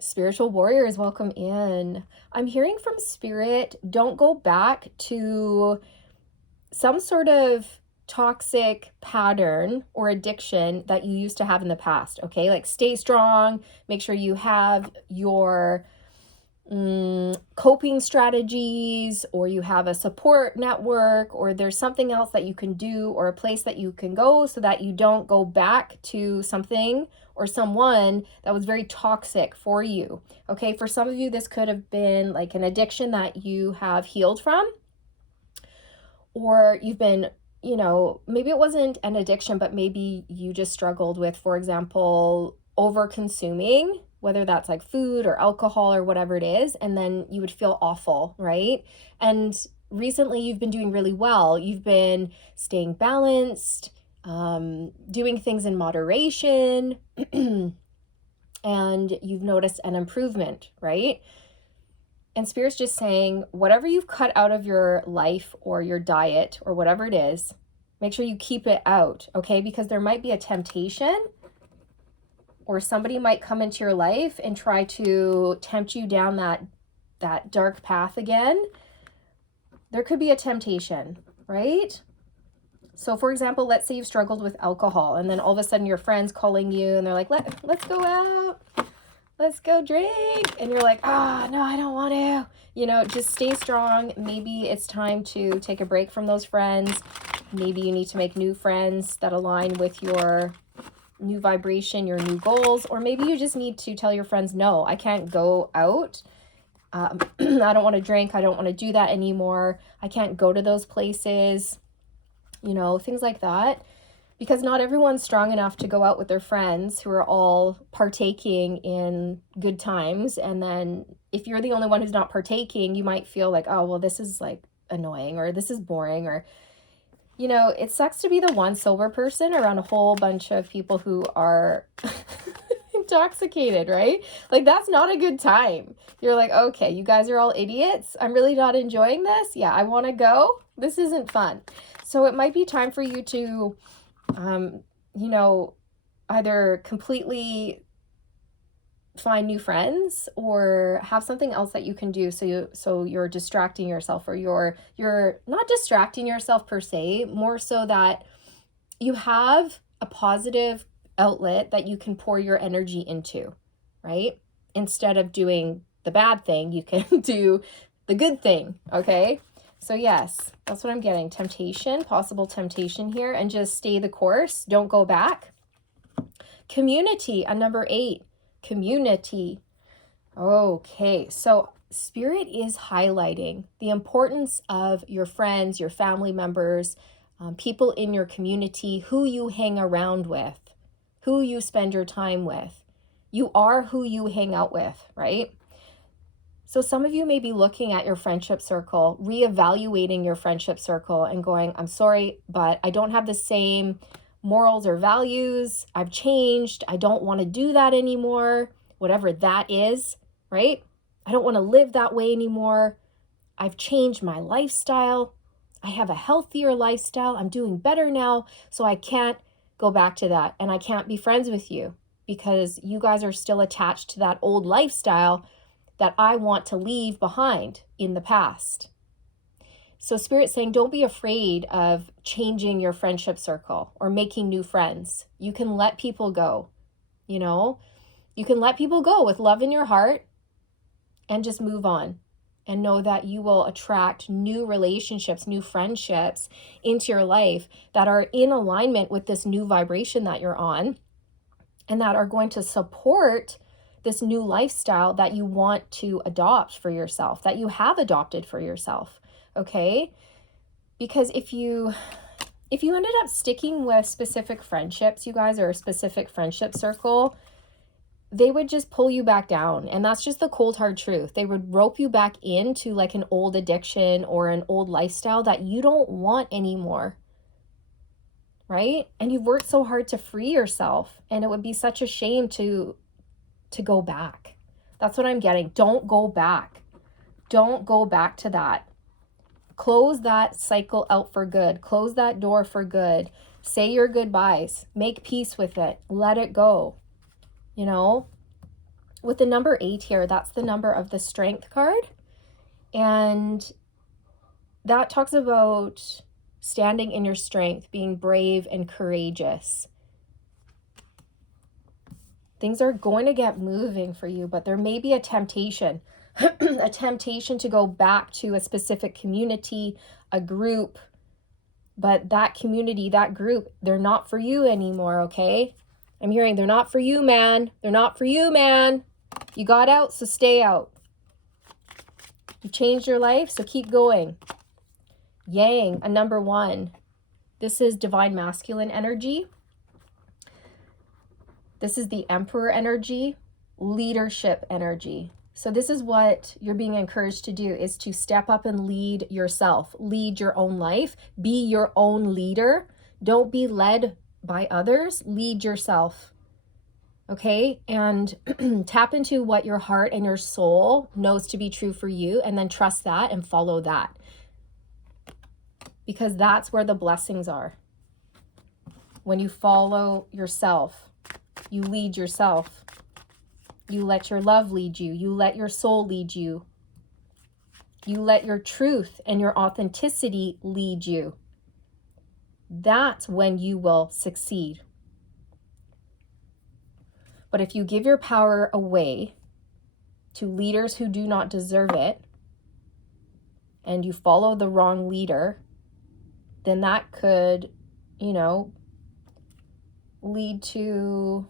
Spiritual warriors, welcome in. I'm hearing from Spirit, don't go back to some sort of toxic pattern or addiction that you used to have in the past, okay? Like stay strong, make sure you have your coping strategies, or you have a support network, or there's something else that you can do, or a place that you can go so that you don't go back to something or someone that was very toxic for you. Okay, for some of you, this could have been like an addiction that you have healed from, or you've been, maybe it wasn't an addiction, but maybe you just struggled with, for example, over consuming, whether that's like food or alcohol or whatever it is, and then you would feel awful, right? And recently you've been doing really well. You've been staying balanced, doing things in moderation, and you've noticed an improvement, right? And Spirit's just saying, whatever you've cut out of your life or your diet or whatever it is, make sure you keep it out, okay? Because there might be a temptation, or somebody might come into your life and try to tempt you down that dark path again. There could be a temptation, right? So for example, let's say you've struggled with alcohol, and then all of a sudden your friend's calling you and they're like, let's go out. Let's go drink. And you're like, no, I don't want to. Just stay strong. Maybe it's time to take a break from those friends. Maybe you need to make new friends that align with your new vibration, your new goals. Or maybe you just need to tell your friends, no, I can't go out. I don't want to drink. I don't want to do that anymore. I can't go to those places. Things like that. Because not everyone's strong enough to go out with their friends who are all partaking in good times. And then if you're the only one who's not partaking, you might feel like, oh, well, this is like annoying, or this is boring, or, it sucks to be the one sober person around a whole bunch of people who are intoxicated, right? Like, that's not a good time. You're like, okay, you guys are all idiots. I'm really not enjoying this. Yeah, I want to go. This isn't fun. So it might be time for you to either completely find new friends or have something else that you can do. So you're distracting yourself, or you're not distracting yourself per se, more so that you have a positive outlet that you can pour your energy into, right? Instead of doing the bad thing, you can do the good thing. Okay. So yes, that's what I'm getting. Temptation, possible temptation here, and just stay the course. Don't go back. Community on number 8, community. Okay, so Spirit is highlighting the importance of your friends, your family members, people in your community, who you hang around with, who you spend your time with. You are who you hang out with, right? So some of you may be looking at your friendship circle, reevaluating your friendship circle and going, I'm sorry, but I don't have the same morals or values. I've changed. I don't want to do that anymore. Whatever that is, right? I don't want to live that way anymore. I've changed my lifestyle. I have a healthier lifestyle. I'm doing better now. So I can't go back to that. And I can't be friends with you because you guys are still attached to that old lifestyle that I want to leave behind in the past. So Spirit's saying, don't be afraid of changing your friendship circle or making new friends. You can let people go, You can let people go with love in your heart and just move on, and know that you will attract new relationships, new friendships into your life that are in alignment with this new vibration that you're on, and that are going to support this new lifestyle that you want to adopt for yourself, that you have adopted for yourself, okay? Because if you ended up sticking with specific friendships, you guys, or a specific friendship circle, they would just pull you back down. And that's just the cold hard truth. They would rope you back into like an old addiction or an old lifestyle that you don't want anymore, right? And you've worked so hard to free yourself, and it would be such a shame to go back. That's what I'm getting. Don't go back. Don't go back to that. Close that cycle out for good. Close that door for good. Say your goodbyes. Make peace with it. Let it go. with the number 8 here, that's the number of the strength card. And that talks about standing in your strength, being brave and courageous. Things are going to get moving for you, but there may be a temptation, a temptation to go back to a specific community, a group, but that community, that group, they're not for you anymore, okay? I'm hearing they're not for you, man. They're not for you, man. You got out, so stay out. You changed your life, so keep going. Yang, a number 1. This is divine masculine energy. This is the emperor energy, leadership energy. So this is what you're being encouraged to do, is to step up and lead yourself, lead your own life, be your own leader. Don't be led by others, lead yourself. Okay, and tap into what your heart and your soul knows to be true for you, and then trust that and follow that. Because that's where the blessings are. When you follow yourself, you lead yourself. You let your love lead you. You let your soul lead you. You let your truth and your authenticity lead you. That's when you will succeed. But if you give your power away to leaders who do not deserve it, and you follow the wrong leader, then that could, lead to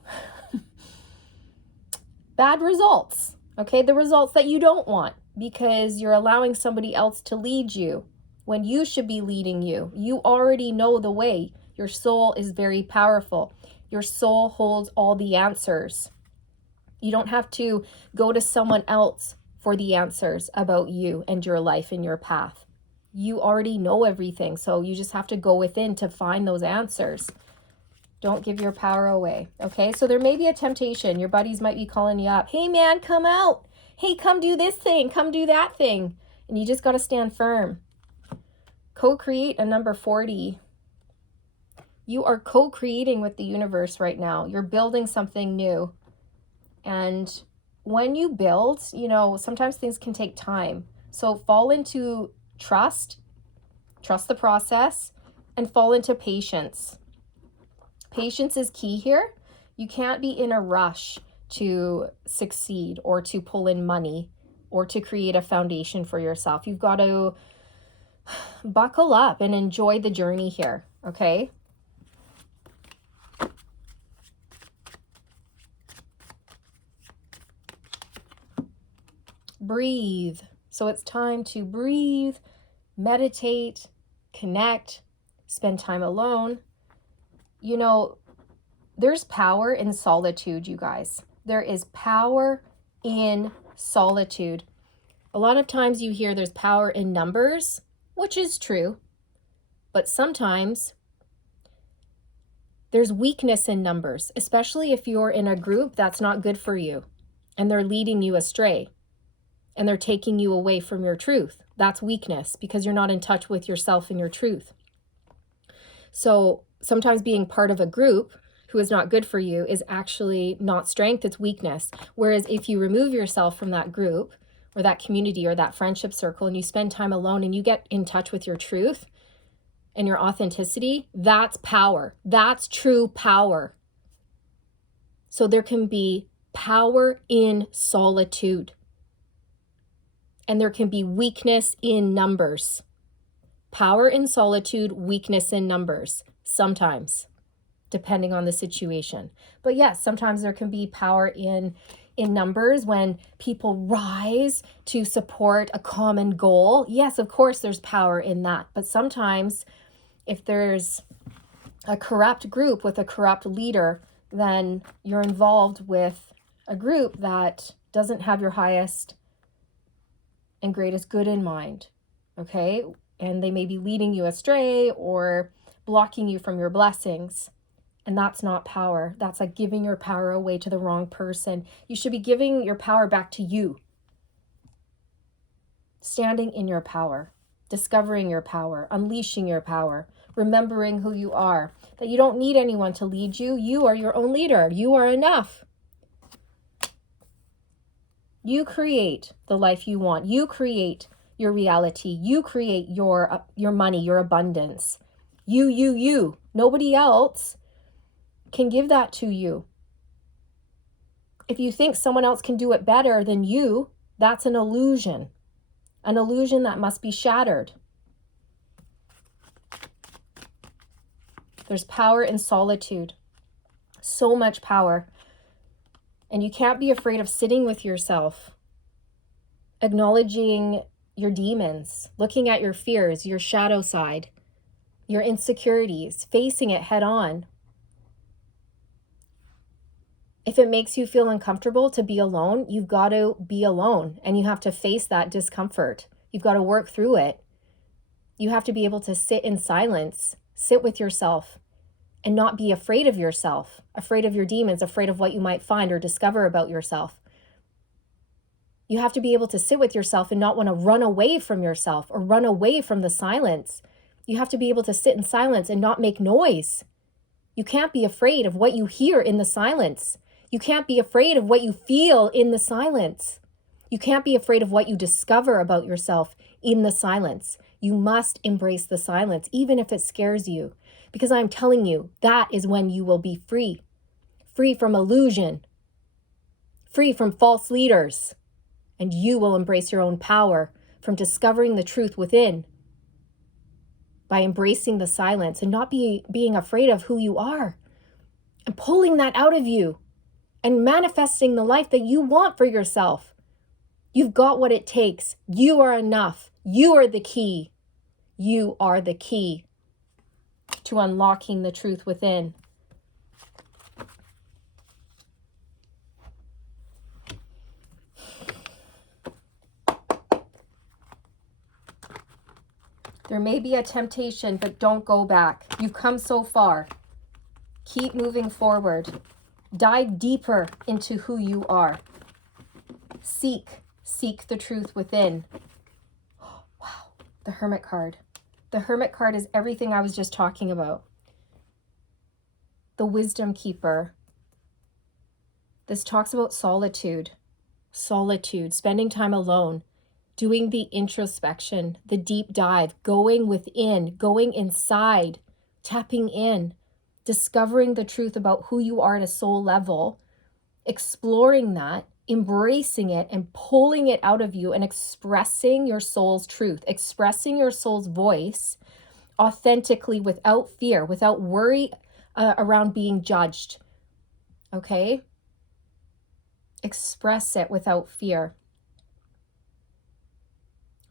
bad results. Okay, the results that you don't want, because you're allowing somebody else to lead you when you should be leading you. You already know the way. Your soul is very powerful. Your soul holds all the answers. You don't have to go to someone else for the answers about you and your life and your path. You already know everything, so you just have to go within to find those answers. Don't give your power away, okay? So there may be a temptation. Your buddies might be calling you up. Hey, man, come out. Hey, come do this thing. Come do that thing. And you just got to stand firm. Co-create a number 40. You are co-creating with the universe right now. You're building something new. And when you build, sometimes things can take time. So fall into trust the process, and fall into patience. Patience is key here. You can't be in a rush to succeed or to pull in money or to create a foundation for yourself. You've got to buckle up and enjoy the journey here, okay? Breathe. So it's time to breathe, meditate, connect, spend time alone. There's power in solitude, you guys. There is power in solitude. A lot of times you hear there's power in numbers, which is true. But sometimes there's weakness in numbers, especially if you're in a group that's not good for you and they're leading you astray and they're taking you away from your truth. That's weakness, because you're not in touch with yourself and your truth. So sometimes being part of a group who is not good for you is actually not strength, it's weakness. Whereas if you remove yourself from that group or that community or that friendship circle and you spend time alone and you get in touch with your truth and your authenticity, that's power. That's true power. So there can be power in solitude. And there can be weakness in numbers. Power in solitude, weakness in numbers. Sometimes, depending on the situation. But yes, sometimes there can be power in numbers when people rise to support a common goal. Yes, of course, there's power in that. But sometimes if there's a corrupt group with a corrupt leader, then you're involved with a group that doesn't have your highest and greatest good in mind, okay? And they may be leading you astray or blocking you from your blessings. And that's not power. That's like giving your power away to the wrong person. You should be giving your power back to you. Standing in your power, discovering your power, unleashing your power, remembering who you are, that you don't need anyone to lead you. You are your own leader. You are enough. You create the life you want. You create your reality. You create your money, your abundance. You. Nobody else can give that to you. If you think someone else can do it better than you, that's an illusion that must be shattered. There's power in solitude, so much power. And you can't be afraid of sitting with yourself, acknowledging your demons, looking at your fears, your shadow side, your insecurities, facing it head on. If it makes you feel uncomfortable to be alone, you've got to be alone, and you have to face that discomfort. You've got to work through it. You have to be able to sit in silence, sit with yourself, and not be afraid of yourself, afraid of your demons, afraid of what you might find or discover about yourself. You have to be able to sit with yourself and not want to run away from yourself or run away from the silence. You have to be able to sit in silence and not make noise. You can't be afraid of what you hear in the silence. You can't be afraid of what you feel in the silence. You can't be afraid of what you discover about yourself in the silence. You must embrace the silence, even if it scares you, because I'm telling you, that is when you will be free. Free from illusion, free from false leaders, and you will embrace your own power from discovering the truth within by embracing the silence and not being afraid of who you are and pulling that out of you and manifesting the life that you want for yourself. You've got what it takes. You are enough. You are the key. You are the key to unlocking the truth within. There may be a temptation, but don't go back. You've come so far. Keep moving forward. Dive deeper into who you are. Seek the truth within. Wow, the Hermit card. The Hermit card is everything I was just talking about. The Wisdom Keeper. This talks about solitude, spending time alone, doing the introspection, the deep dive, going within, going inside, tapping in, discovering the truth about who you are at a soul level, exploring that, embracing it and pulling it out of you and expressing your soul's truth, expressing your soul's voice authentically without fear, without worry around being judged. Okay? Express it without fear.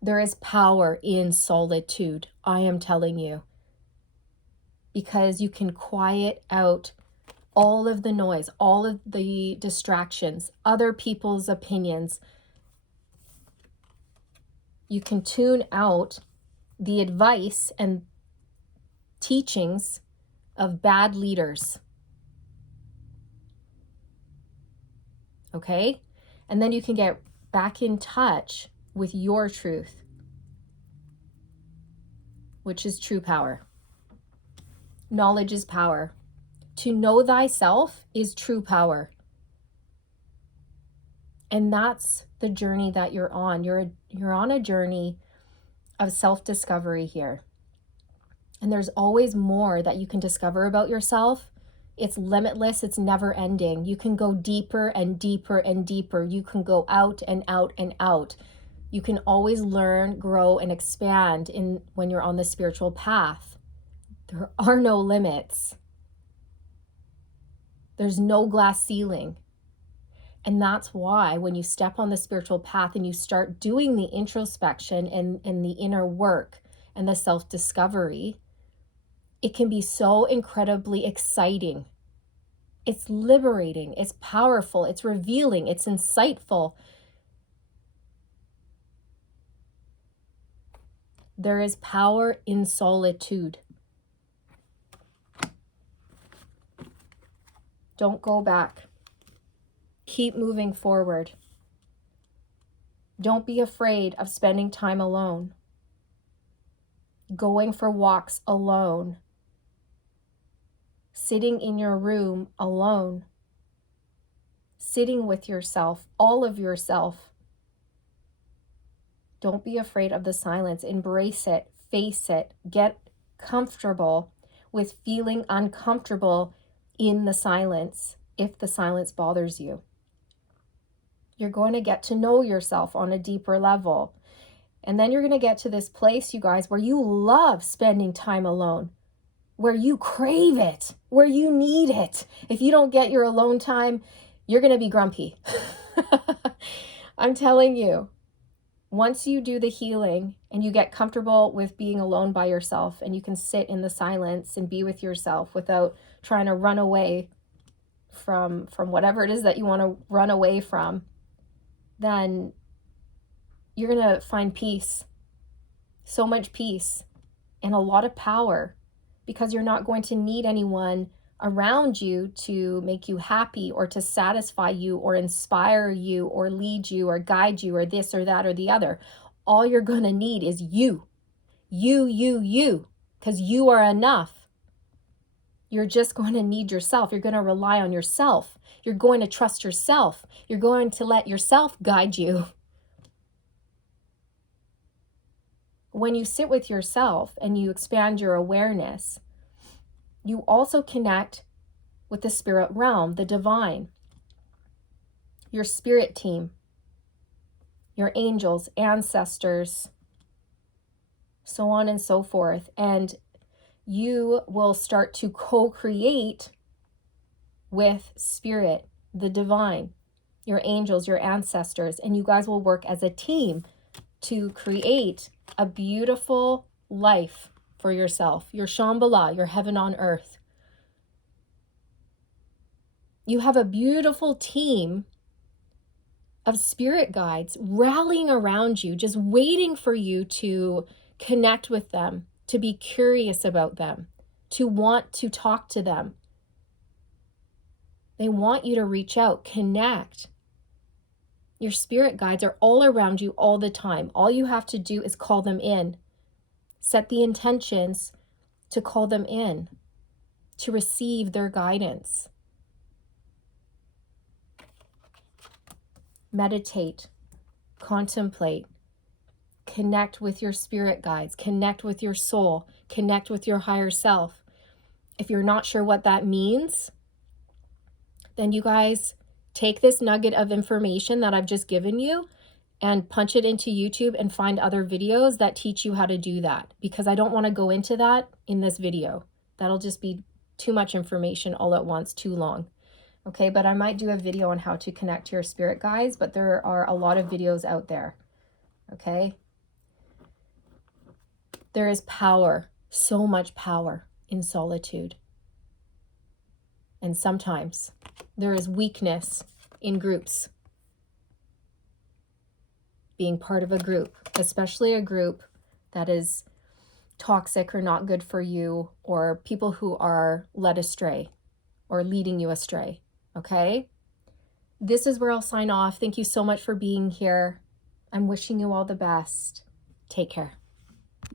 There is power in solitude, I am telling you, because you can quiet out all of the noise, all of the distractions, other people's opinions. You can tune out the advice and teachings of bad leaders. Okay? And then you can get back in touch with your truth, which is true power. Knowledge is power. To know thyself is true power. And that's the journey that you're on. You're on a journey of self-discovery here. And there's always more that you can discover about yourself. It's limitless. It's never ending. You can go deeper and deeper and deeper. You can go out and out and out. You can always learn, grow, and expand when you're on the spiritual path. There are no limits. There's no glass ceiling. And that's why when you step on the spiritual path and you start doing the introspection and the inner work and the self-discovery, it can be so incredibly exciting. It's liberating, it's powerful, it's revealing, it's insightful. There is power in solitude. Don't go back. Keep moving forward. Don't be afraid of spending time alone, going for walks alone, sitting in your room alone, sitting with yourself, all of yourself. Don't be afraid of the silence. Embrace it, face it, get comfortable with feeling uncomfortable in the silence if the silence bothers you. You're going to get to know yourself on a deeper level. And then you're going to get to this place, you guys, where you love spending time alone, where you crave it, where you need it. If you don't get your alone time, you're going to be grumpy. I'm telling you, once you do the healing and you get comfortable with being alone by yourself and you can sit in the silence and be with yourself without trying to run away from whatever it is that you want to run away from, then you're going to find peace, so much peace and a lot of power, because you're not going to need anyone around you to make you happy or to satisfy you or inspire you or lead you or guide you or this or that or the other. All you're going to need is you, because you are enough. You're just going to need yourself. You're going to rely on yourself. You're going to trust yourself. You're going to let yourself guide you. When you sit with yourself and you expand your awareness, you also connect with the spirit realm, the divine, your spirit team, your angels, ancestors, so on and so forth. And you will start to co-create with spirit, the divine, your angels, your ancestors, and you guys will work as a team to create a beautiful life for yourself, your Shambhala, your heaven on earth. You have a beautiful team of spirit guides rallying around you, just waiting for you to connect with them, to be curious about them, to want to talk to them. They want you to reach out, connect. Your spirit guides are all around you all the time. All you have to do is call them in. Set the intentions to call them in, to receive their guidance. Meditate, contemplate, connect with your spirit guides, connect with your soul, connect with your higher self. If you're not sure what that means, then you guys take this nugget of information that I've just given you and punch it into YouTube and find other videos that teach you how to do that, because I don't want to go into that in this video. That'll just be too much information all at once, too long. Okay, but I might do a video on how to connect to your spirit guides, but there are a lot of videos out there. Okay? There is power, so much power in solitude. And sometimes there is weakness in groups. Being part of a group, especially a group that is toxic or not good for you, or people who are led astray or leading you astray. Okay? This is where I'll sign off. Thank you so much for being here. I'm wishing you all the best. Take care.